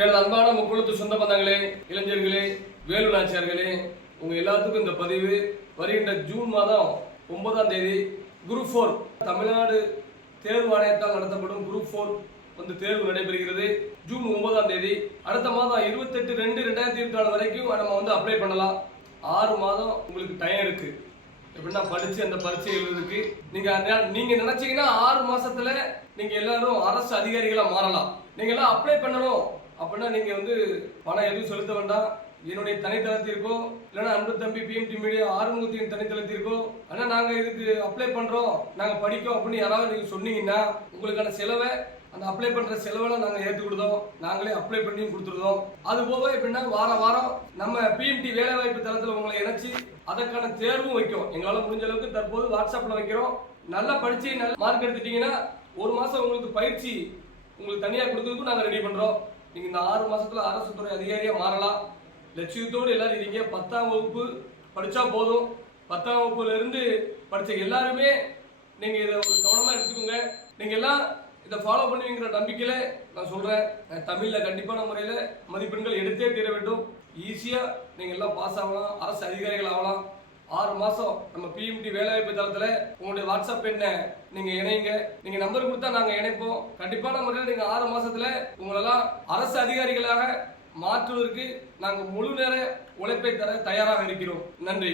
எனது அன்பான முக்குளத்து சொந்த பந்தங்களே, இளைஞர்களே, வேலு நாச்சியார்களே, உங்க எல்லாத்துக்கும் இந்த பதிவு வருகின்ற ஜூன் மாதம் 9ஆம் தேதி குரூப் 4 தமிழ்நாடு தேர்வு ஆணையத்தால் நடத்தப்படும் குரூப் 4 தேர்வு நடைபெறுகிறது. ஜூன் 9ஆம் தேதி. அடுத்த மாதம் 28/2/2024 வரைக்கும் நம்ம அப்ளை பண்ணலாம். 6 மாதம் உங்களுக்கு டைம் இருக்கு. எப்படின்னா படிச்சு அந்த பரீட்சை எழுதுறதுக்கு நீங்க நினைச்சீங்கன்னா 6 மாசத்துல நீங்க எல்லாரும் அரசு அதிகாரிகளா மாறலாம். நீங்க எல்லாம் அப்ளை பண்ணணும் அப்படின்னா நீங்க பணம் எதுவும் செலுத்த வேண்டாம். என்னுடைய தனித்தளத்திற்கோ இல்லைன்னா அன்பு தம்பி PMT மீடியா ஆறுமுகத்தின் தனித்தளத்திற்கோ ஆனா நாங்க இதுக்கு அப்ளை பண்றோம், நாங்க படிக்கோம் அப்படின்னு யாராவது நீங்க சொன்னீங்கன்னா உங்களுக்கான செலவை அந்த அப்ளை பண்ற செலவெல்லாம் நாங்க ஏற்றுக்கிடுதோம். நாங்களே அப்ளை பண்ணியும் கொடுத்துருதோம். அது போக எப்படின்னா வாரம் நம்ம PMT வேலைவாய்ப்பு தளத்துல உங்களை இணைச்சு அதற்கான தேர்வும் வைக்கும். எங்களால முடிஞ்ச அளவுக்கு தற்போது வாட்ஸ்அப்ல வைக்கிறோம். நல்லா படிச்சு நல்ல மார்க் எடுத்துட்டீங்கன்னா 1 மாசம் உங்களுக்கு பயிற்சி உங்களுக்கு தனியா கொடுக்கறதுக்கும் நாங்க ரெடி பண்றோம். நீங்க இந்த 6 மாசத்துல அரசு துறை அதிகாரியா மாறலாம். லட்சியத்தோடு எல்லாரும் இருக்கீங்க. 10ஆம் வகுப்பு படிச்சா போதும். 10ஆம் வகுப்புல இருந்து படிச்ச எல்லாருமே நீங்க இதை ஒரு கவனமா எடுத்துக்கோங்க. நீங்க எல்லாம் இதை ஃபாலோ பண்ணுவீங்கிற நம்பிக்கையில நான் சொல்றேன். தமிழ்ல கண்டிப்பான முறையில மதிப்பெண்கள் எடுத்தே தீர வேண்டும். ஈஸியா நீங்க எல்லாம் பாஸ் ஆகலாம், அரசு அதிகாரிகள் ஆகலாம். 6 மாசம் நம்ம PMT வேலைவாய்ப்பு தளத்துல உங்களுடைய வாட்ஸ்அப் எண்ணை நீங்க இணைங்க. நீங்க நம்பர் கொடுத்தா நாங்க இணைப்போம். கண்டிப்பான முறையில் நீங்க 6 மாசத்துல உங்களெல்லாம் அரசு அதிகாரிகளாக மாற்றுவதற்கு நாங்கள் முழு நேர உழைப்பை தர தயாராக இருக்கிறோம். நன்றி.